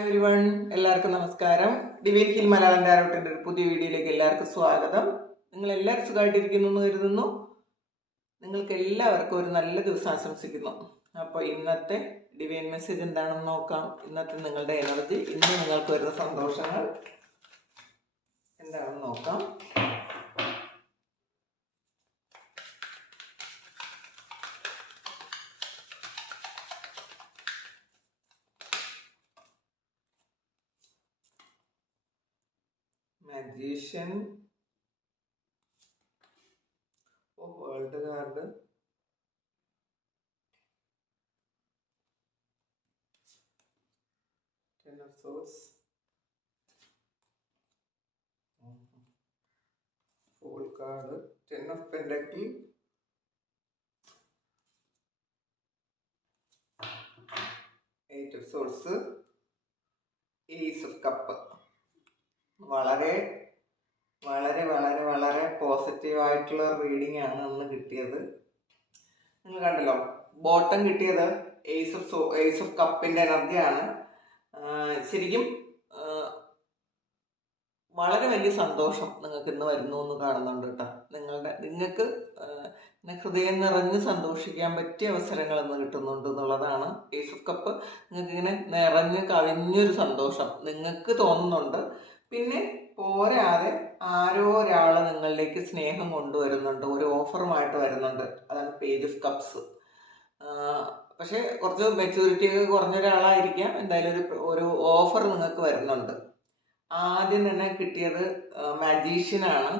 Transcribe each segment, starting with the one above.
Everyone, എല്ലാവർക്കും നമസ്കാരം. Divine hill Malayalam ടാരോട്ടിന്റെ ഒരു പുതിയ വീഡിയോയിലേക്ക് എല്ലാവർക്കും സ്വാഗതം. നിങ്ങൾ എല്ലാവരും സുഖമായിട്ടിരിക്കുന്നു എന്ന് കരുതുന്നു. നിങ്ങൾക്ക് എല്ലാവർക്കും ഒരു നല്ല ദിവസം ആശംസിക്കുന്നു. അപ്പോൾ ഇന്നത്തെ ഡിവൈൻ മെസ്സേജ് എന്താണെന്ന് നോക്കാം. ഇന്നത്തെ നിങ്ങളുടെ എനർജി, ഇന്ന് നിങ്ങൾക്ക് വരുന്ന സന്തോഷങ്ങൾ എന്താണെന്ന് നോക്കാം. Magician, World card, Ten of Swords, Fool card, Ten of Pentacles, Eight of Swords, Ace of Cup. വളരെ വളരെ വളരെ വളരെ പോസിറ്റീവായിട്ടുള്ള റീഡിംഗ് ആണ് ഇന്ന് കിട്ടിയത്. നിങ്ങൾ കണ്ടല്ലോ, ബോട്ടം കിട്ടിയത് ഏസ് ഓഫ് കപ്പിൻ്റെ എനർജിയാണ്. ശരിക്കും വളരെ വലിയ സന്തോഷം നിങ്ങൾക്ക് ഇന്ന് വരുന്നു എന്ന് കാണുന്നുണ്ട് കേട്ടോ. നിങ്ങൾക്ക് ഹൃദയം നിറഞ്ഞ് സന്തോഷിക്കാൻ പറ്റിയ അവസരങ്ങൾ ഇന്ന് കിട്ടുന്നുണ്ട് എന്നുള്ളതാണ്. ഏസ് ഓഫ് കപ്പ് നിങ്ങൾക്ക് ഇങ്ങനെ നിറഞ്ഞ് കവിഞ്ഞൊരു സന്തോഷം നിങ്ങൾക്ക് തോന്നുന്നുണ്ട്. പിന്നെ പോരാതെ ആരോ ഒരാൾ നിങ്ങളിലേക്ക് സ്നേഹം കൊണ്ടുവരുന്നുണ്ട്, ഒരു ഓഫറുമായിട്ട് വരുന്നുണ്ട്. അതാണ് പേജ് ഓഫ് കപ്സ്. പക്ഷേ കുറച്ച് മെച്യൂരിറ്റി ഒക്കെ കുറഞ്ഞ ഒരാളായിരിക്കാം. എന്തായാലും ഒരു ഓഫർ നിങ്ങൾക്ക് വരുന്നുണ്ട്. ആദ്യം തന്നെ കിട്ടിയത് മാജീഷ്യനാണ്.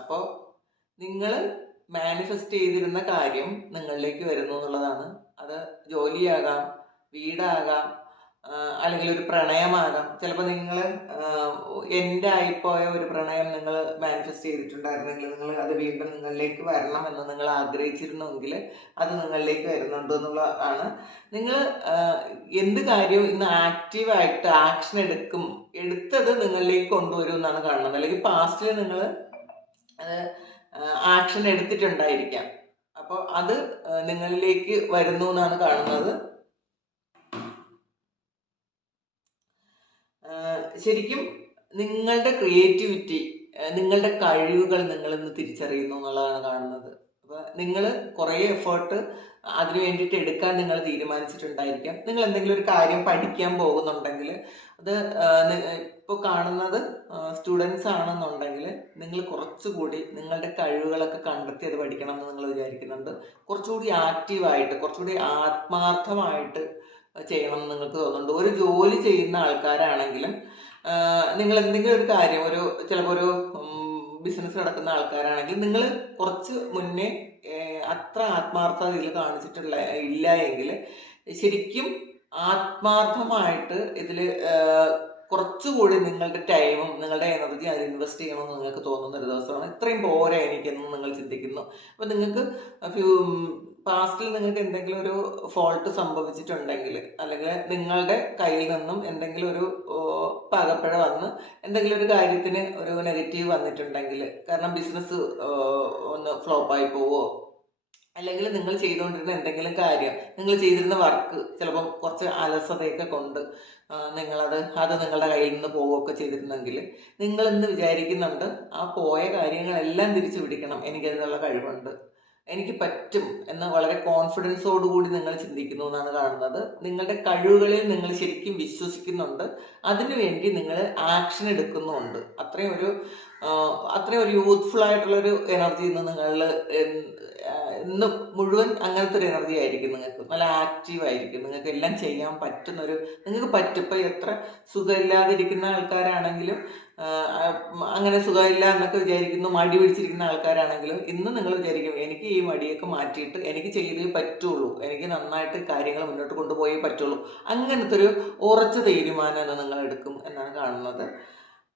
അപ്പോൾ നിങ്ങൾ മാനിഫെസ്റ്റ് ചെയ്തിരുന്ന കാര്യം നിങ്ങളിലേക്ക് വരുന്നു എന്നുള്ളതാണ്. അത് ജോലിയാകാം, വീടാകാം, അല്ലെങ്കിൽ ഒരു പ്രണയമാകാം. ചിലപ്പോൾ നിങ്ങൾ എൻ്റെ ആയിപ്പോയ ഒരു പ്രണയം നിങ്ങൾ മാനിഫെസ്റ്റ് ചെയ്തിട്ടുണ്ടായിരുന്നെങ്കിൽ നിങ്ങൾ അത് വീണ്ടും നിങ്ങളിലേക്ക് വരണമെന്ന് നിങ്ങൾ ആഗ്രഹിച്ചിരുന്നെങ്കിൽ അത് നിങ്ങളിലേക്ക് വരുന്നുണ്ട് എന്നുള്ളതാണ്. നിങ്ങൾ എന്ത് കാര്യവും ഇന്ന് ആക്റ്റീവായിട്ട് ആക്ഷൻ എടുത്തത് നിങ്ങളിലേക്ക് കൊണ്ടുവരും എന്നാണ് കാണുന്നത്. അല്ലെങ്കിൽ പാസ്റ്റിൽ നിങ്ങൾ അത് ആക്ഷൻ എടുത്തിട്ടുണ്ടായിരിക്കാം. അപ്പോൾ അത് നിങ്ങളിലേക്ക് വരുന്നു എന്നാണ് കാണുന്നത്. ശരിക്കും നിങ്ങളുടെ ക്രിയേറ്റിവിറ്റി, നിങ്ങളുടെ കഴിവുകൾ നിങ്ങളിന്ന് തിരിച്ചറിയുന്നു എന്നുള്ളതാണ് കാണുന്നത്. അപ്പോൾ നിങ്ങൾ കുറേ എഫേർട്ട് അതിനു വേണ്ടിയിട്ട് എടുക്കാൻ നിങ്ങൾ തീരുമാനിച്ചിട്ടുണ്ടായിരിക്കാം. നിങ്ങൾ എന്തെങ്കിലും ഒരു കാര്യം പഠിക്കാൻ പോകുന്നുണ്ടെങ്കിൽ അത് ഇപ്പോൾ കാണുന്നത് സ്റ്റുഡൻസ് ആണെന്നുണ്ടെങ്കിൽ നിങ്ങൾ കുറച്ചുകൂടി നിങ്ങളുടെ കഴിവുകളൊക്കെ കണ്ടെത്തി അത് പഠിക്കണം എന്ന് നിങ്ങൾ വിചാരിക്കുന്നുണ്ട്. കുറച്ചുകൂടി ആക്റ്റീവായിട്ട്, കുറച്ചുകൂടി ആത്മാർത്ഥമായിട്ട് ചെയ്യണം എന്ന് നിങ്ങൾക്ക് തോന്നുന്നുണ്ട്. ഒരു ജോലി ചെയ്യുന്ന ആൾക്കാരാണെങ്കിലും നിങ്ങൾ എന്തെങ്കിലും ഒരു കാര്യം, ചിലപ്പോൾ ഒരു ബിസിനസ് നടക്കുന്ന ആൾക്കാരാണെങ്കിൽ നിങ്ങൾ കുറച്ച് മുന്നേ അത്ര ആത്മാർത്ഥത ഇതിൽ ഇല്ല എങ്കിൽ ശരിക്കും ആത്മാർത്ഥമായിട്ട് ഇതിൽ കുറച്ചുകൂടി നിങ്ങളുടെ ടൈമും നിങ്ങളുടെ എനർജി അതിൽ ഇൻവെസ്റ്റ് ചെയ്യണമെന്ന് നിങ്ങൾക്ക് തോന്നുന്ന ഒരു ദിവസമാണ്. ഇത്രയും പോരാ എനിക്കെന്ന് നിങ്ങൾ ചിന്തിക്കുന്നു. അപ്പോൾ നിങ്ങൾക്ക് പാസ്റ്റിൽ നിങ്ങൾക്ക് എന്തെങ്കിലും ഒരു ഫോൾട്ട് സംഭവിച്ചിട്ടുണ്ടെങ്കിൽ, അല്ലെങ്കിൽ നിങ്ങളുടെ കയ്യിൽ നിന്നും എന്തെങ്കിലും ഒരു പാകപ്പിഴ വന്ന് എന്തെങ്കിലും ഒരു കാര്യത്തിന് ഒരു നെഗറ്റീവ് വന്നിട്ടുണ്ടെങ്കിൽ, കാരണം ബിസിനസ് ഒന്ന് ഫ്ലോപ്പായി പോവോ, അല്ലെങ്കിൽ നിങ്ങൾ ചെയ്തുകൊണ്ടിരുന്ന എന്തെങ്കിലും കാര്യം, നിങ്ങൾ ചെയ്തിരുന്ന വർക്ക് ചിലപ്പം കുറച്ച് അലസതയൊക്കെ കൊണ്ട് അത് നിങ്ങളുടെ കയ്യിൽ നിന്ന് പോവുകയൊക്കെ ചെയ്തിരുന്നെങ്കിൽ നിങ്ങളിന്ന് വിചാരിക്കുന്നുണ്ട് ആ പോയ കാര്യങ്ങളെല്ലാം തിരിച്ചു പിടിക്കണം, എനിക്കതിനുള്ള കഴിവുണ്ട്, എനിക്ക് പറ്റും എന്ന് വളരെ കോൺഫിഡൻസോടുകൂടി നിങ്ങൾ ചിന്തിക്കുന്നു എന്നാണ് കാണുന്നത്. നിങ്ങളുടെ കഴിവുകളിൽ നിങ്ങൾ ശരിക്കും വിശ്വസിക്കുന്നുണ്ട്. അതിനുവേണ്ടി നിങ്ങൾ ആക്ഷൻ എടുക്കുന്നുമുണ്ട്. അത്രയും ഒരു യൂത്ത്ഫുൾ ആയിട്ടുള്ളൊരു എനർജി ഇന്ന് മുഴുവൻ അങ്ങനത്തെ ഒരു എനർജി ആയിരിക്കും നിങ്ങൾക്ക്. നല്ല ആക്റ്റീവ് ആയിരിക്കും. നിങ്ങൾക്ക് എല്ലാം ചെയ്യാൻ നിങ്ങൾക്ക് പറ്റും. ഇപ്പം എത്ര സുഖമില്ലാതിരിക്കുന്ന ആൾക്കാരാണെങ്കിലും, അങ്ങനെ സുഖമില്ല എന്നൊക്കെ വിചാരിക്കുന്നു, മടി പിടിച്ചിരിക്കുന്ന ആൾക്കാരാണെങ്കിലും ഇന്ന് നിങ്ങൾ വിചാരിക്കും എനിക്ക് ഈ മടിയൊക്കെ മാറ്റിയിട്ട് എനിക്ക് ചെയ്തേ പറ്റുള്ളൂ, എനിക്ക് നന്നായിട്ട് കാര്യങ്ങൾ മുന്നോട്ട് കൊണ്ടുപോയേ പറ്റുള്ളൂ. അങ്ങനത്തെ ഒരു ഉറച്ച തീരുമാനം എന്ന് നിങ്ങൾ എടുക്കും എന്നാണ് കാണുന്നത്.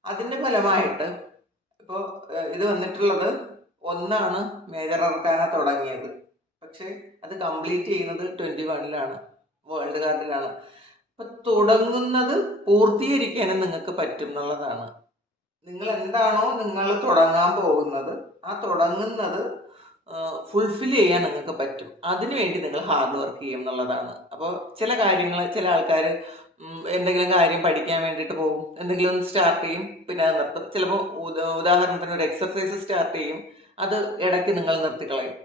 അതിൻ്റെ ഫലമായിട്ട് ഇപ്പോൾ ഇത് വന്നിട്ടുള്ളത് ഒന്നാണ് മേജർ അർക്കാന തുടങ്ങിയത്. പക്ഷെ അത് കംപ്ലീറ്റ് ചെയ്യുന്നത് 21 വേൾഡ് കാർഡിലാണ്. അപ്പം തുടങ്ങുന്നത് പൂർത്തീകരിക്കാനും നിങ്ങൾക്ക് പറ്റും എന്നുള്ളതാണ്. നിങ്ങൾ എന്താണോ നിങ്ങൾ തുടങ്ങാൻ പോകുന്നത്, ആ തുടങ്ങുന്നത് ഫുൾഫിൽ ചെയ്യാൻ നിങ്ങൾക്ക് പറ്റും. അതിനുവേണ്ടി നിങ്ങൾ ഹാർഡ് വർക്ക് ചെയ്യും എന്നുള്ളതാണ്. അപ്പോൾ ചില കാര്യങ്ങൾ ചില ആൾക്കാർ എന്തെങ്കിലും കാര്യം പഠിക്കാൻ വേണ്ടിയിട്ട് പോകും, എന്തെങ്കിലും ഒന്ന് സ്റ്റാർട്ട് ചെയ്യും, പിന്നെ അത് നിർത്തും. ചിലപ്പോൾ ഉദാഹരണത്തിന് ഒരു എക്സർസൈസ് സ്റ്റാർട്ട് ചെയ്യും, അത് ഇടയ്ക്ക് നിങ്ങൾ നിർത്തിക്കളയും.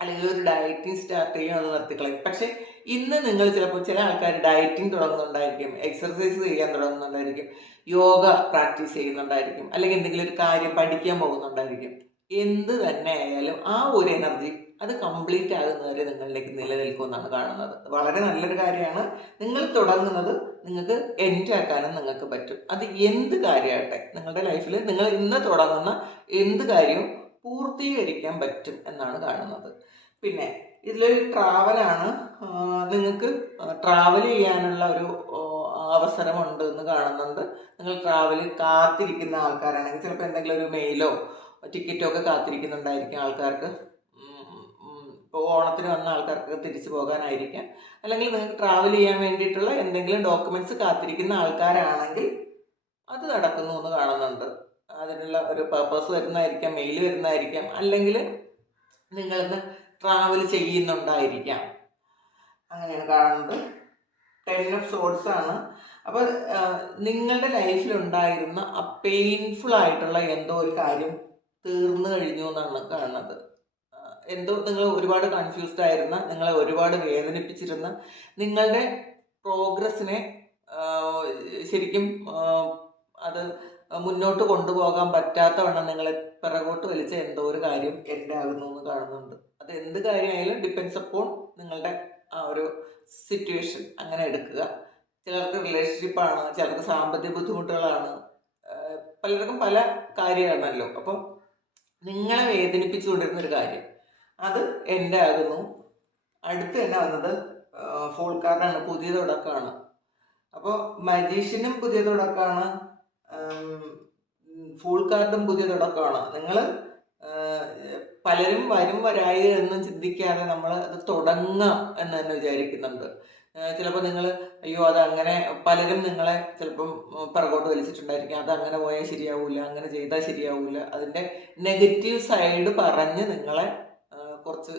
അല്ലെങ്കിൽ ഒരു ഡയറ്റിങ് സ്റ്റാർട്ട് ചെയ്യും, അത് നിർത്തിക്കളയും. പക്ഷെ ഇന്ന് നിങ്ങൾ ചിലപ്പോൾ ചില ആൾക്കാർ ഡയറ്റിങ് തുടങ്ങുന്നുണ്ടായിരിക്കും, എക്സർസൈസ് ചെയ്യാൻ തുടങ്ങുന്നുണ്ടായിരിക്കും, യോഗ പ്രാക്ടീസ് ചെയ്യുന്നുണ്ടായിരിക്കും, അല്ലെങ്കിൽ എന്തെങ്കിലും ഒരു കാര്യം പഠിക്കാൻ പോകുന്നുണ്ടായിരിക്കും. എന്ത് തന്നെ ആയാലും ആ ഒരു എനർജി അത് കംപ്ലീറ്റ് ആകുന്നവരെ നിങ്ങളിലേക്ക് നിലനിൽക്കുമെന്നാണ് കാണുന്നത്. വളരെ നല്ലൊരു കാര്യമാണ്. നിങ്ങൾ തുടങ്ങുന്നത് നിങ്ങൾക്ക് എൻഡ് ആക്കാനും നിങ്ങൾക്ക് പറ്റും. അത് എന്ത് കാര്യമാകട്ടെ, നിങ്ങളുടെ ലൈഫിൽ നിങ്ങൾ ഇന്ന് തുടങ്ങുന്ന എന്ത് കാര്യവും പൂർത്തീകരിക്കാൻ പറ്റും എന്നാണ് കാണുന്നത്. പിന്നെ ഇതിലൊരു ട്രാവലാണ്. നിങ്ങൾക്ക് ട്രാവൽ ചെയ്യാനുള്ള ഒരു അവസരമുണ്ട് എന്ന് കാണുന്നുണ്ട്. നിങ്ങൾ ട്രാവൽ കാത്തിരിക്കുന്ന ആൾക്കാരാണെങ്കിൽ ചിലപ്പോൾ എന്തെങ്കിലും ഒരു മെയിലോ ടിക്കറ്റോ ഒക്കെ കാത്തിരിക്കുന്നുണ്ടായിരിക്കും ആൾക്കാർക്ക്. ഇപ്പോൾ ഓണത്തിന് വന്ന ആൾക്കാർക്ക് തിരിച്ചു പോകാനായിരിക്കാം, അല്ലെങ്കിൽ നിങ്ങൾക്ക് ട്രാവൽ ചെയ്യാൻ വേണ്ടിയിട്ടുള്ള എന്തെങ്കിലും ഡോക്യുമെന്റ്സ് കാത്തിരിക്കുന്ന ആൾക്കാരാണെങ്കിൽ അത് നടക്കുന്നു എന്ന് കാണുന്നുണ്ട്. അതിനുള്ള ഒരു പർപ്പസ് വരുന്നതായിരിക്കാം, മെയിൽ വരുന്നതായിരിക്കാം, അല്ലെങ്കിൽ നിങ്ങളിന്ന് ട്രാവൽ ചെയ്യുന്നുണ്ടായിരിക്കാം. അങ്ങനെയാണ് കാണുന്നത്. 10 ഓഫ് സോർട്സ് ആണ്. അപ്പോൾ നിങ്ങളുടെ ലൈഫിലുണ്ടായിരുന്ന ആ പെയിൻഫുൾ ആയിട്ടുള്ള എന്തോ ഒരു കാര്യം തീർന്നു കഴിഞ്ഞു എന്നാണ് കാണുന്നത്. എന്തോ നിങ്ങൾ ഒരുപാട് കൺഫ്യൂസ്ഡ് ആയിരുന്ന, നിങ്ങളെ ഒരുപാട് വേദനിപ്പിച്ചിരുന്ന, നിങ്ങളുടെ പ്രോഗ്രസ്സിനെ ശരിക്കും അത് മുന്നോട്ട് കൊണ്ടുപോകാൻ പറ്റാത്തവണ്ണം നിങ്ങളെ പിറകോട്ട് വലിച്ച എന്തോ ഒരു കാര്യം എൻ്റെ ആകുന്നു എന്ന് കാണുന്നുണ്ട്. അത് എന്ത് കാര്യമായാലും ഡിപ്പെൻസ് അപ്പോൺ നിങ്ങളുടെ ആ ഒരു സിറ്റുവേഷൻ അങ്ങനെ എടുക്കുക. ചിലർക്ക് റിലേഷൻഷിപ്പാണ്, ചിലർക്ക് സാമ്പത്തിക ബുദ്ധിമുട്ടുകളാണ്, പലർക്കും പല കാര്യമാണല്ലോ. അപ്പം നിങ്ങളെ വേദനിപ്പിച്ചുകൊണ്ടിരുന്നൊരു കാര്യം അത് എൻ്റെ ആകുന്നു. അടുത്ത് തന്നെ വന്നത് ഫുൾ കാർഡാണ്, പുതിയ തുടക്കമാണ്. അപ്പോൾ മജീഷ്യനും പുതിയ തുടക്കമാണ്, ഫുൾ കാർഡും പുതിയ തുടക്കമാണ്. നിങ്ങൾ പലരും വരും വരായി എന്നും ചിന്തിക്കാതെ നമ്മൾ അത് തുടങ്ങാം എന്ന് തന്നെ വിചാരിക്കുന്നുണ്ട്. ചിലപ്പോൾ നിങ്ങൾ അയ്യോ അതങ്ങനെ, പലരും നിങ്ങളെ ചിലപ്പം പിറകോട്ട് വലിച്ചിട്ടുണ്ടായിരിക്കും, അത് അങ്ങനെ പോയാൽ ശരിയാവില്ല, അങ്ങനെ ചെയ്താൽ ശരിയാവില്ല, അതിൻ്റെ നെഗറ്റീവ് സൈഡ് പറഞ്ഞ് നിങ്ങളെ കുറച്ച്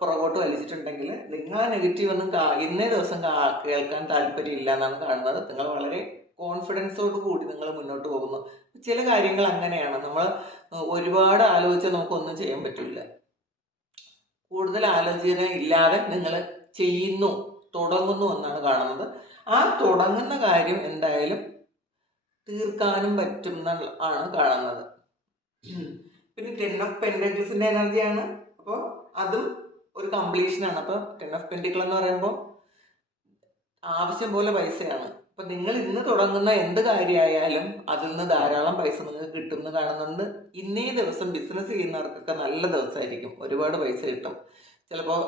പുറകോട്ട് വലിച്ചിട്ടുണ്ടെങ്കിൽ നിങ്ങൾ ആ നെഗറ്റീവ് ഒന്നും ഇന്നേ ദിവസം കേൾക്കാൻ താല്പര്യമില്ല എന്നാണ് കാണുന്നത്. നിങ്ങൾ വളരെ കോൺഫിഡൻസോട് കൂടി നിങ്ങൾ മുന്നോട്ട് പോകുന്നു. ചില കാര്യങ്ങൾ അങ്ങനെയാണ്, നമ്മൾ ഒരുപാട് ആലോചിച്ചാൽ നമുക്കൊന്നും ചെയ്യാൻ പറ്റില്ല. കൂടുതൽ ആലോചന ഇല്ലാതെ നിങ്ങൾ ചെയ്യുന്നു, തുടങ്ങുന്നു എന്നാണ് കാണുന്നത്. ആ തുടങ്ങുന്ന കാര്യം എന്തായാലും തീർക്കാനും പറ്റും എന്നാണ് കാണുന്നത്. പിന്നെ 10 ഓഫ് പെൻറ്റക്കിൾസിൻ്റെ എനർജിയാണ്. അപ്പോൾ അതും ഒരു കംപ്ലീഷനാണ്. അപ്പോൾ 10 ഓഫ് പെൻറ്റിക്കിൾ എന്ന് പറയുമ്പോൾ ആവശ്യം പോലെ പൈസയാണ്. അപ്പം നിങ്ങൾ ഇന്ന് തുടങ്ങുന്ന എന്ത് കാര്യമായാലും അതിൽ നിന്ന് ധാരാളം പൈസ നിങ്ങൾക്ക് കിട്ടുമെന്ന് കാണുന്നുണ്ട്. ഇന്നേ ദിവസം ബിസിനസ് ചെയ്യുന്നവർക്കൊക്കെ നല്ല ദിവസമായിരിക്കും, ഒരുപാട് പൈസ കിട്ടും. ചിലപ്പോൾ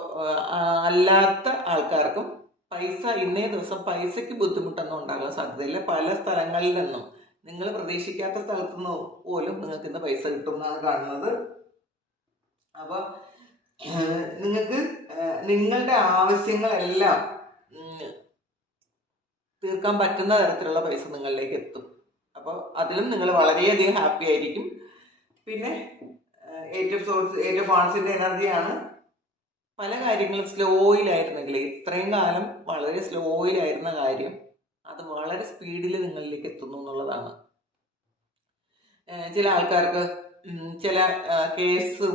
അല്ലാത്ത ആൾക്കാർക്കും പൈസ ഇന്നേ ദിവസം പൈസയ്ക്ക് ബുദ്ധിമുട്ടൊന്നും ഉണ്ടാകാൻ സാധ്യതയില്ല. പല സ്ഥലങ്ങളിൽ നിന്നും, നിങ്ങൾ പ്രതീക്ഷിക്കാത്ത സ്ഥലത്തു നിന്ന് പോലും നിങ്ങൾക്ക് ഇന്ന് പൈസ കിട്ടും എന്നാണ് കാണുന്നത്. അപ്പോൾ നിങ്ങൾക്ക് നിങ്ങളുടെ ആവശ്യങ്ങളെല്ലാം തീർക്കാൻ പറ്റുന്ന തരത്തിലുള്ള പൈസ നിങ്ങളിലേക്ക് എത്തും. അപ്പോൾ അതിലും നിങ്ങൾ വളരെയധികം ഹാപ്പി ആയിരിക്കും. പിന്നെ 8 ഓഫ് സോർട്സ്, 8 ഓഫ് വാൺസിൻ്റെ എനർജിയാണ്. പല കാര്യങ്ങളും സ്ലോയിലായിരുന്നെങ്കിൽ, ഇത്രയും കാലം വളരെ സ്ലോയിലായിരുന്ന കാര്യം അത് വളരെ സ്പീഡിൽ നിങ്ങളിലേക്ക് എത്തുന്നു എന്നുള്ളതാണ്. ചില ആൾക്കാർക്ക് ചില കേസ്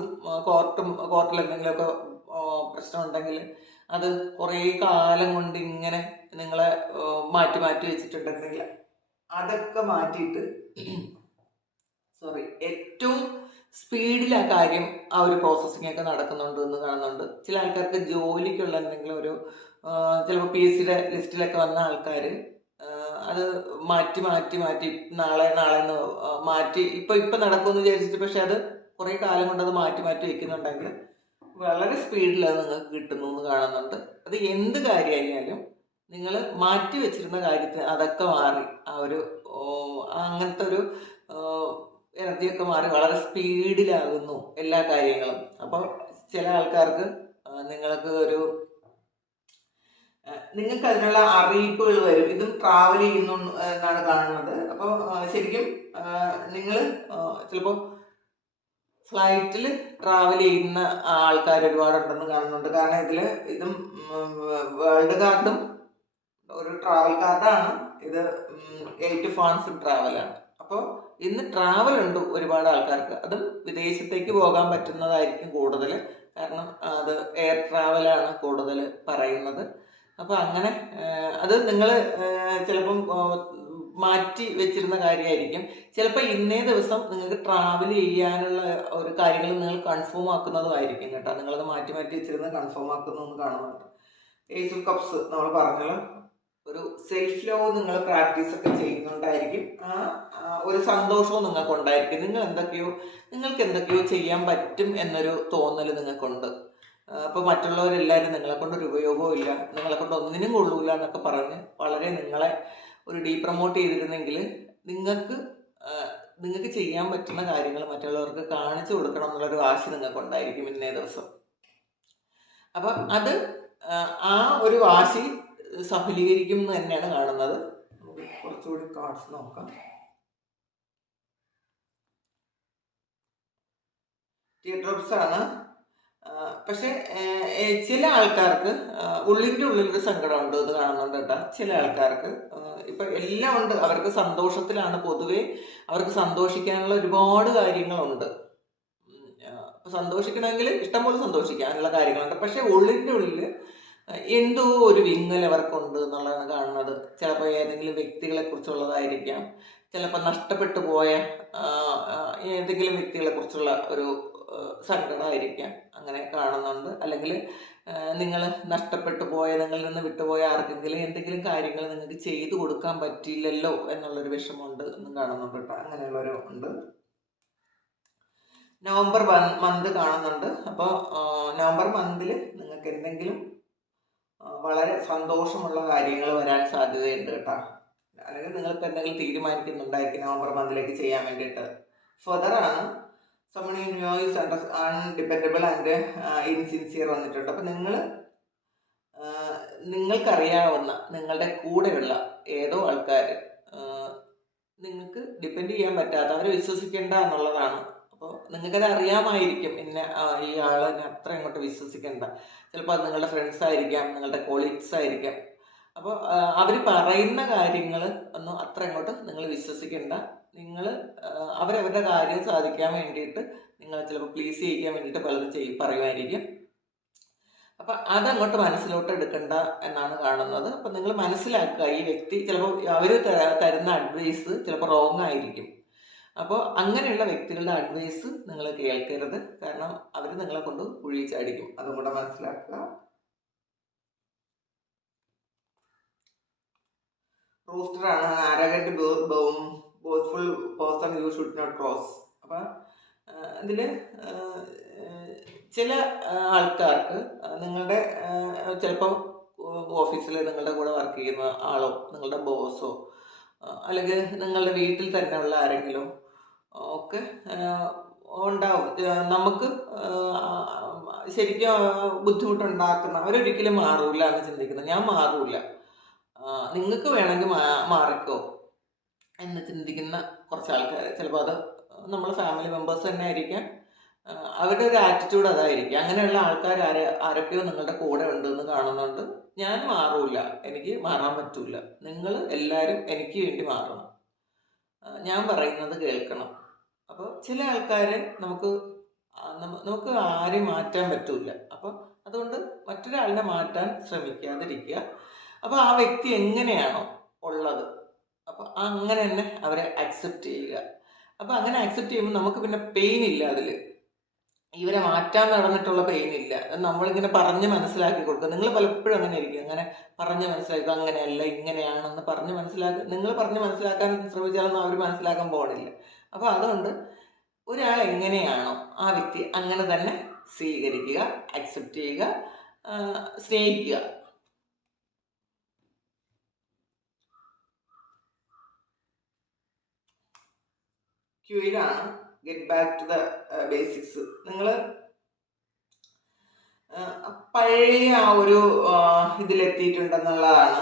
കോർട്ടിൽ എന്തെങ്കിലുമൊക്കെ പ്രശ്നം ഉണ്ടെങ്കിൽ അത് കുറേ കാലം കൊണ്ട് ഇങ്ങനെ നിങ്ങളെ മാറ്റി മാറ്റി വെച്ചിട്ടുണ്ടെങ്കിൽ അതൊക്കെ മാറ്റിയിട്ട് ഏറ്റവും സ്പീഡിൽ ആ കാര്യം, ആ ഒരു പ്രോസസ്സിംഗ് ഒക്കെ നടക്കുന്നുണ്ട് എന്ന് കാണുന്നുണ്ട്. ചില ആൾക്കാർക്ക് ജോലിക്കുള്ള എന്തെങ്കിലും ഒരു ചിലപ്പോൾ PSCയുടെ ലിസ്റ്റിലൊക്കെ വന്ന ആൾക്കാർ അത് മാറ്റി മാറ്റി മാറ്റി നാളെ എന്ന് മാറ്റി ഇപ്പം നടക്കുമെന്ന് വിചാരിച്ചിട്ട്, പക്ഷെ അത് കുറേ കാലം കൊണ്ട് അത് മാറ്റി മാറ്റി വെക്കുന്നുണ്ടെങ്കിൽ വളരെ സ്പീഡിൽ അത് നിങ്ങൾക്ക് കിട്ടുന്നു എന്ന് കാണുന്നുണ്ട്. അത് എന്ത് കാര്യമായാലും നിങ്ങൾ മാറ്റി വെച്ചിരുന്ന കാര്യത്തിന് അതൊക്കെ മാറി, ആ ഒരു അങ്ങനത്തെ ഒരു എനർജിയൊക്കെ മാറി വളരെ സ്പീഡിലാകുന്നു എല്ലാ കാര്യങ്ങളും. അപ്പോൾ ചില ആൾക്കാർക്ക് നിങ്ങൾക്ക് അതിനുള്ള അറിയിപ്പുകൾ വരും. ഇതും ട്രാവൽ ചെയ്യുന്നു എന്നാണ് കാണുന്നത്. അപ്പോൾ ശരിക്കും നിങ്ങൾ ചിലപ്പോൾ ഫ്ലൈറ്റിൽ ട്രാവൽ ചെയ്യുന്ന ആൾക്കാർ ഒരുപാടുണ്ടെന്ന് കാണുന്നുണ്ട്. കാരണം ഇതും വേൾഡ് കാർഡും ഒരു ട്രാവൽ കാർഡാണ് ഇത്. 8 ഫാൻസ് ട്രാവലാണ്. അപ്പോൾ ഇന്ന് ട്രാവൽ ഉണ്ട് ഒരുപാട് ആൾക്കാർക്ക്. അതും വിദേശത്തേക്ക് പോകാൻ പറ്റുന്നതായിരിക്കും കൂടുതൽ. കാരണം അത് എയർ ട്രാവലാണ് കൂടുതൽ പറയുന്നത്. അപ്പോൾ അങ്ങനെ അത് നിങ്ങൾ ചിലപ്പം മാറ്റി വെച്ചിരുന്ന കാര്യമായിരിക്കും. ചിലപ്പോൾ ഇന്നേ ദിവസം നിങ്ങൾക്ക് ട്രാവൽ ചെയ്യാനുള്ള ഒരു കാര്യങ്ങൾ നിങ്ങൾ കൺഫേം ആക്കുന്നതുമായിരിക്കും കേട്ടോ. നിങ്ങളത് മാറ്റി മാറ്റി വെച്ചിരുന്ന് കൺഫേം ആക്കുന്നതെന്ന് കാണുന്നുണ്ട്. ഏസ് ഓഫ് കപ്സ് നമ്മൾ പറഞ്ഞല്ലോ, ഒരു സെൽഫ് ലവ് നിങ്ങൾ പ്രാക്ടീസ് ഒക്കെ ചെയ്യുന്നുണ്ടായിരിക്കും. ഒരു സന്തോഷവും നിങ്ങൾക്ക് ഉണ്ടായിരിക്കും. നിങ്ങൾക്ക് എന്തൊക്കെയോ ചെയ്യാൻ പറ്റും എന്നൊരു തോന്നൽ നിങ്ങൾക്കുണ്ട്. അപ്പോൾ മറ്റുള്ളവരെല്ലാവരും നിങ്ങളെ കൊണ്ടൊരു ഉപയോഗവും ഇല്ല, നിങ്ങളെ കൊണ്ട് ഒന്നിനും കൊള്ളൂല എന്നൊക്കെ പറഞ്ഞ് വളരെ നിങ്ങളെ ഒരു ഡീപ്രമോട്ട് ചെയ്തിരുന്നെങ്കിൽ നിങ്ങൾക്ക് ചെയ്യാൻ പറ്റുന്ന കാര്യങ്ങൾ മറ്റുള്ളവർക്ക് കാണിച്ചു കൊടുക്കണം എന്നുള്ളൊരു വാശി നിങ്ങൾക്കുണ്ടായിരിക്കും ഇന്നേ ദിവസം. അപ്പം അത് ആ ഒരു വാശി സഫലീകരിക്കും എന്ന് തന്നെയാണ് കാണുന്നത്. നമുക്ക് കുറച്ചുകൂടി കാർഡ്സ് നോക്കാം. ടീഡ്രോപ്സ് ആണ്. പക്ഷെ ചില ആൾക്കാർക്ക് ഉള്ളിൻ്റെ ഉള്ളിലൊരു സങ്കടം ഉണ്ട് എന്ന് കാണുന്നുണ്ട് കേട്ടോ. ചില ആൾക്കാർക്ക് ഇപ്പം എല്ലാം ഉണ്ട്, അവർക്ക് സന്തോഷത്തിലാണ്. പൊതുവെ അവർക്ക് സന്തോഷിക്കാനുള്ള ഒരുപാട് കാര്യങ്ങളുണ്ട്. സന്തോഷിക്കണമെങ്കിൽ ഇഷ്ടംപോലെ സന്തോഷിക്കാനുള്ള കാര്യങ്ങളുണ്ട്. പക്ഷെ ഉള്ളിൻ്റെ ഉള്ളിൽ എന്തോ ഒരു വിങ്ങൽ അവർക്കുണ്ട് എന്നുള്ളതാണ് കാണുന്നത്. ചിലപ്പോൾ ഏതെങ്കിലും വ്യക്തികളെ കുറിച്ചുള്ളതായിരിക്കാം, ചിലപ്പോൾ നഷ്ടപ്പെട്ടു പോയ ഏതെങ്കിലും വ്യക്തികളെ കുറിച്ചുള്ള ഒരു സങ്കടമായിരിക്കാം, അങ്ങനെ കാണുന്നുണ്ട്. അല്ലെങ്കിൽ നിങ്ങൾ നഷ്ടപ്പെട്ടു പോയ, നിങ്ങളിൽ നിന്ന് വിട്ടുപോയ ആർക്കെങ്കിലും എന്തെങ്കിലും കാര്യങ്ങൾ നിങ്ങൾക്ക് ചെയ്തു കൊടുക്കാൻ പറ്റിയില്ലല്ലോ എന്നുള്ളൊരു വിഷമമുണ്ട് എന്നും കാണുന്നുണ്ട് കേട്ടോ. അങ്ങനെയുള്ളവരും ഉണ്ട്. നവംബർ മന്ത് കാണുന്നുണ്ട്. അപ്പോൾ നവംബർ മന്തിൽ നിങ്ങൾക്ക് എന്തെങ്കിലും വളരെ സന്തോഷമുള്ള കാര്യങ്ങൾ വരാൻ സാധ്യതയുണ്ട് കേട്ടോ. അല്ലെങ്കിൽ നിങ്ങൾക്ക് എന്തെങ്കിലും തീരുമാനിക്കുന്നുണ്ടായിരിക്കും നവംബർ മന്തിലേക്ക് ചെയ്യാൻ വേണ്ടിയിട്ട്. ഫെദറാണ്. someone in you is undependable and insincere വന്നിട്ടുണ്ട്. അപ്പം നിങ്ങൾക്കറിയാവുന്ന നിങ്ങളുടെ കൂടെയുള്ള ഏതോ ആൾക്കാർ നിങ്ങൾക്ക് ഡിപ്പെൻഡ് ചെയ്യാൻ പറ്റാത്ത, അവരെ വിശ്വസിക്കേണ്ട എന്നുള്ളതാണ്. അപ്പോൾ നിങ്ങൾക്കത് അറിയാമായിരിക്കും, ഈ ആളിനെ അത്ര അങ്ങോട്ട് വിശ്വസിക്കേണ്ട. ചിലപ്പോൾ അത് നിങ്ങളുടെ ഫ്രണ്ട്സ് ആയിരിക്കാം, നിങ്ങളുടെ കൊളീഗ്സ് ആയിരിക്കാം. അപ്പോൾ അവർ പറയുന്ന കാര്യങ്ങൾ ഒന്നും അത്ര അങ്ങോട്ട് നിങ്ങൾ വിശ്വസിക്കേണ്ട. നിങ്ങൾ അവരവരുടെ കാര്യം സാധിക്കാൻ വേണ്ടിയിട്ട് നിങ്ങൾ ചിലപ്പോൾ പ്ലീസ് ചെയ്യിക്കാൻ വേണ്ടിയിട്ട് പലതും പറയുമായിരിക്കും. അപ്പം അതങ്ങോട്ട് മനസ്സിലോട്ട് എടുക്കണ്ട എന്നാണ് കാണുന്നത്. അപ്പം നിങ്ങൾ മനസ്സിലാക്കുക, ഈ വ്യക്തി ചിലപ്പോൾ അവർ തരുന്ന അഡ്വൈസ് ചിലപ്പോൾ റോങ് ആയിരിക്കും. അപ്പോൾ അങ്ങനെയുള്ള വ്യക്തികളുടെ അഡ്വൈസ് നിങ്ങൾ കേൾക്കരുത്. കാരണം അവർ നിങ്ങളെ കൊണ്ട് കുഴി ചാടിക്കും. അതും കൂടെ മനസ്സിലാക്കുക. റൂസ്റ്ററാണ്. ആരോഗ്യ boastful person you should not cross. അപ്പം ഇതിൽ ചില ആൾക്കാർക്ക് നിങ്ങളുടെ ചിലപ്പോൾ ഓഫീസിൽ നിങ്ങളുടെ കൂടെ വർക്ക് ചെയ്യുന്ന ആളോ, നിങ്ങളുടെ ബോസോ, അല്ലെങ്കിൽ നിങ്ങളുടെ വീട്ടിൽ തന്നെ ഉള്ള ആരെങ്കിലും ഒക്കെ ഉണ്ടാവും. നമുക്ക് ശരിക്കും ബുദ്ധിമുട്ടുണ്ടാക്കുന്ന, അവരൊരിക്കലും മാറൂല എന്ന് ചിന്തിക്കുന്നത്. ഞാൻ മാറൂല, നിങ്ങൾക്ക് വേണമെങ്കിൽ മാറിക്കോ എന്ന് ചിന്തിക്കുന്ന കുറച്ച് ആൾക്കാർ, ചിലപ്പോൾ അത് നമ്മളെ ഫാമിലി മെമ്പേഴ്സ് തന്നെ ആയിരിക്കാം. അവരുടെ ഒരു ആറ്റിറ്റ്യൂഡ് അതായിരിക്കും. അങ്ങനെയുള്ള ആൾക്കാർ ആരൊക്കെയോ നിങ്ങളുടെ കൂടെ ഉണ്ടെന്ന് കാണുന്നുണ്ട്. ഞാൻ മാറൂല, എനിക്ക് മാറാൻ പറ്റൂല, നിങ്ങൾ എല്ലാവരും എനിക്ക് വേണ്ടി മാറണം, ഞാൻ പറയുന്നത് കേൾക്കണം. അപ്പോൾ ചില ആൾക്കാരെ നമുക്ക് ആരെയും മാറ്റാൻ പറ്റൂല. അപ്പോൾ അതുകൊണ്ട് മറ്റൊരാളിനെ മാറ്റാൻ ശ്രമിക്കാതിരിക്കുക. അപ്പോൾ ആ വ്യക്തി എങ്ങനെയാണോ ഉള്ളത്, അപ്പോൾ അങ്ങനെ തന്നെ അവരെ അക്സെപ്റ്റ് ചെയ്യുക. അപ്പോൾ അങ്ങനെ അക്സെപ്റ്റ് ചെയ്യുമ്പോൾ നമുക്ക് പിന്നെ പെയിൻ ഇല്ല. അതിൽ ഇവരെ മാറ്റാൻ നടന്നിട്ടുള്ള പെയിൻ ഇല്ല. നമ്മളിങ്ങനെ പറഞ്ഞ് മനസ്സിലാക്കി കൊടുക്കുക. നിങ്ങൾ പലപ്പോഴും അങ്ങനെ ഇരിക്കും, അങ്ങനെ പറഞ്ഞ് മനസ്സിലാക്കുക, അങ്ങനെയല്ല ഇങ്ങനെയാണെന്ന് നിങ്ങൾ പറഞ്ഞ് മനസ്സിലാക്കാൻ ശ്രമിച്ചാലൊന്നും അവർ മനസ്സിലാക്കാൻ പോകണില്ല. അപ്പോൾ അതുകൊണ്ട് ഒരാൾ എങ്ങനെയാണോ ആ വ്യക്തി അങ്ങനെ തന്നെ സ്വീകരിക്കുക, അക്സെപ്റ്റ് ചെയ്യുക, സ്നേഹിക്കുക. ക്യൂയിലാണ് get back to the basics. നിങ്ങൾ പഴയ ആ ഒരു ഇതിലെത്തിയിട്ടുണ്ടെന്നുള്ളതാണ്.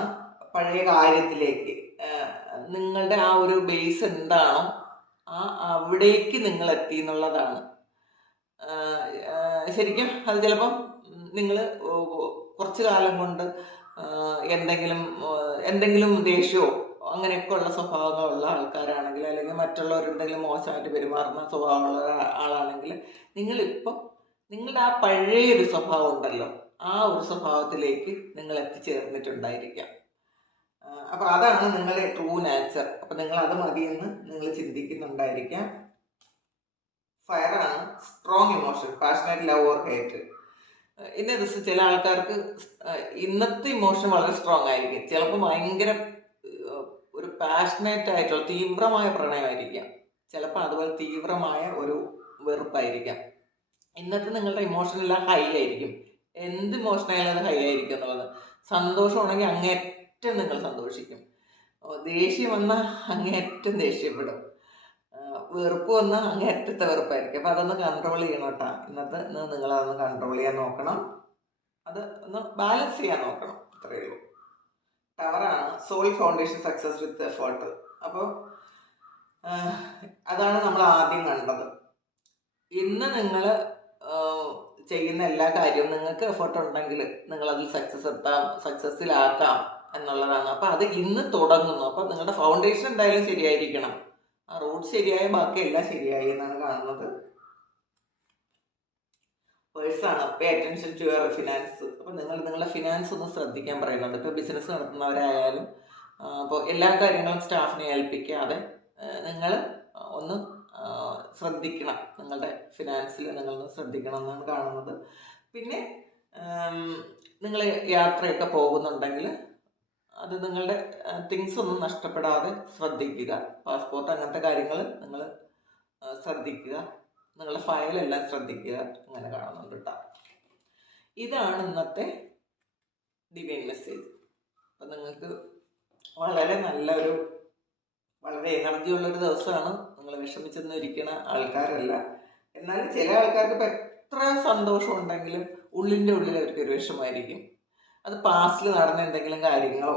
പഴയ കാര്യത്തിലേക്ക് നിങ്ങളുടെ ആ ഒരു ബേസ് എന്താണോ അവിടേക്ക് നിങ്ങൾ എത്തി എന്നുള്ളതാണ്. ശരിക്കും അത് ചിലപ്പം നിങ്ങൾ കുറച്ച് കാലം കൊണ്ട് എന്തെങ്കിലും എന്തെങ്കിലും ദേഷ്യമോ അങ്ങനെയൊക്കെ ഉള്ള സ്വഭാവങ്ങളുള്ള ആൾക്കാരാണെങ്കിൽ, അല്ലെങ്കിൽ മറ്റുള്ളവരെന്തെങ്കിലും മോശമായിട്ട് പെരുമാറുന്ന സ്വഭാവമുള്ള ആളാണെങ്കിൽ, നിങ്ങളിപ്പം നിങ്ങളുടെ ആ പഴയൊരു സ്വഭാവം ഉണ്ടല്ലോ, ആ ഒരു സ്വഭാവത്തിലേക്ക് നിങ്ങൾ എത്തിച്ചേർന്നിട്ടുണ്ടായിരിക്കാം. അപ്പോൾ അതാണ് നിങ്ങളുടെ ട്രൂ നാച്ചർ. അപ്പം നിങ്ങൾ അത് മതിയെന്ന് നിങ്ങൾ ചിന്തിക്കുന്നുണ്ടായിരിക്കാം. ഫയറാണ്, strong emotion, passionate love or hate. ഇന്ന ദിവസം ചില ആൾക്കാർക്ക് ഇന്നത്തെ ഇമോഷൻ വളരെ സ്ട്രോങ് ആയിരിക്കും. ചിലപ്പോൾ ഭയങ്കര ഒരു പാഷനേറ്റ് ആയിട്ടുള്ള തീവ്രമായ പ്രണയമായിരിക്കാം. ചിലപ്പോൾ അതുപോലെ തീവ്രമായ ഒരു വെറുപ്പായിരിക്കാം. ഇന്നത്തെ നിങ്ങളുടെ ഇമോഷനെല്ലാം ഹൈ ആയിരിക്കും. എന്ത് ഇമോഷനായാലും അത് ഹൈ ആയിരിക്കും എന്നുള്ളത്. സന്തോഷമാണെങ്കിൽ അങ്ങേയറ്റം നിങ്ങൾ സന്തോഷിക്കും. ദേഷ്യം വന്നാൽ അങ്ങേയറ്റം ദേഷ്യപ്പെടും. വെറുപ്പ് വന്നാൽ അങ്ങേയറ്റത്തെ വെറുപ്പായിരിക്കും. അപ്പം അതൊന്ന് കൺട്രോൾ ചെയ്യണം കേട്ടോ. ഇന്ന് നിങ്ങളതൊന്ന് കൺട്രോൾ ചെയ്യാൻ നോക്കണം. അത് ഒന്ന് ബാലൻസ് ചെയ്യാൻ നോക്കണം, അത്രയേ ഉള്ളൂ. ടവറാണ്, soul foundation success with effort. അപ്പോൾ അതാണ് നമ്മൾ ആദ്യം കണ്ടത്. ഇന്ന് നിങ്ങൾ ചെയ്യുന്ന എല്ലാ കാര്യവും നിങ്ങൾക്ക് എഫേർട്ട് ഉണ്ടെങ്കിൽ നിങ്ങളതിൽ സക്സസ്സിലാക്കാം എന്നുള്ളതാണ്. അപ്പം അത് ഇന്ന് തുടങ്ങുന്നു. അപ്പം നിങ്ങളുടെ ഫൗണ്ടേഷൻ എന്തായാലും ശരിയായിരിക്കണം. ആ റൂട്ട് ശരിയായ ബാക്കി എല്ലാം ശരിയായി എന്നാണ് കാണുന്നത്. പേഴ്സാണ്, pay attention to your finance. അപ്പോൾ നിങ്ങളുടെ ഫിനാൻസ് ഒന്ന് ശ്രദ്ധിക്കാൻ പറയുന്നുണ്ട്. ഇപ്പോൾ ബിസിനസ് നടത്തുന്നവരായാലും അപ്പോൾ എല്ലാ കാര്യങ്ങളും സ്റ്റാഫിനെ ഏൽപ്പിക്കാതെ നിങ്ങൾ ഒന്ന് ശ്രദ്ധിക്കണം. നിങ്ങളുടെ ഫിനാൻസിൽ നിങ്ങളൊന്ന് ശ്രദ്ധിക്കണം എന്നാണ് കാണുന്നത്. പിന്നെ നിങ്ങൾ യാത്രയൊക്കെ പോകുന്നുണ്ടെങ്കിൽ അത് നിങ്ങളുടെ തിങ്സ് ഒന്നും നഷ്ടപ്പെടാതെ ശ്രദ്ധിക്കുക. പാസ്പോർട്ട് അങ്ങനത്തെ കാര്യങ്ങൾ നിങ്ങൾ ശ്രദ്ധിക്കുക. നിങ്ങളുടെ ഫയലെല്ലാം ശ്രദ്ധിക്കുക. അങ്ങനെ കാണുന്നുണ്ട് കേട്ടോ. ഇതാണ് ഇന്നത്തെ ഡിവൈൻ മെസ്സേജ്. അപ്പം നിങ്ങൾക്ക് വളരെ വളരെ എനർജി ഉള്ളൊരു ദിവസമാണ്. നിങ്ങൾ വിഷമിച്ചൊന്നും ഇരിക്കുന്ന ആൾക്കാരല്ല. എന്നാൽ ചില ആൾക്കാർക്ക് ഇപ്പം എത്ര സന്തോഷം ഉണ്ടെങ്കിലും ഉള്ളിൻ്റെ ഉള്ളിൽ അവർക്കൊരു വിഷമമായിരിക്കും. അത് പാസ്റ്റിൽ നടന്ന എന്തെങ്കിലും കാര്യങ്ങളോ,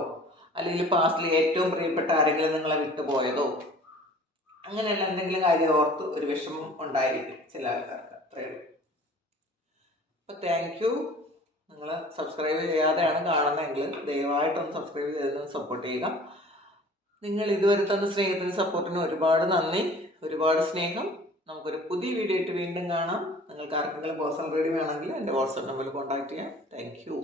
അല്ലെങ്കിൽ പാസ്റ്റിൽ ഏറ്റവും പ്രിയപ്പെട്ട ആരെങ്കിലും നിങ്ങളെ വിട്ടുപോയതോ, അങ്ങനെയുള്ള എന്തെങ്കിലും കാര്യം ഓർത്ത് ഒരു വിഷമം ഉണ്ടായിരിക്കും ചില ആൾക്കാർക്ക്. അത്രയേ ഉള്ളൂ. അപ്പോൾ താങ്ക് യു. നിങ്ങൾ സബ്സ്ക്രൈബ് ചെയ്യാതെയാണ് കാണുന്നതെങ്കിൽ ദയവായിട്ടൊന്ന് സബ്സ്ക്രൈബ് ചെയ്തൊന്ന് സപ്പോർട്ട് ചെയ്യുക. നിങ്ങൾ ഇതുവരെ തന്ന സ്നേഹത്തിന് സപ്പോർട്ടിന് ഒരുപാട് നന്ദി, ഒരുപാട് സ്നേഹം. നമുക്കൊരു പുതിയ വീഡിയോ ആയിട്ട് വീണ്ടും കാണാം. നിങ്ങൾക്ക് ആർക്കെങ്കിലും പേഴ്സണൽ റീഡിംഗ് വേണമെങ്കിൽ എൻ്റെ വാട്സാപ്പ് നമ്പറിൽ കോൺടാക്ട് ചെയ്യാം. Thank you.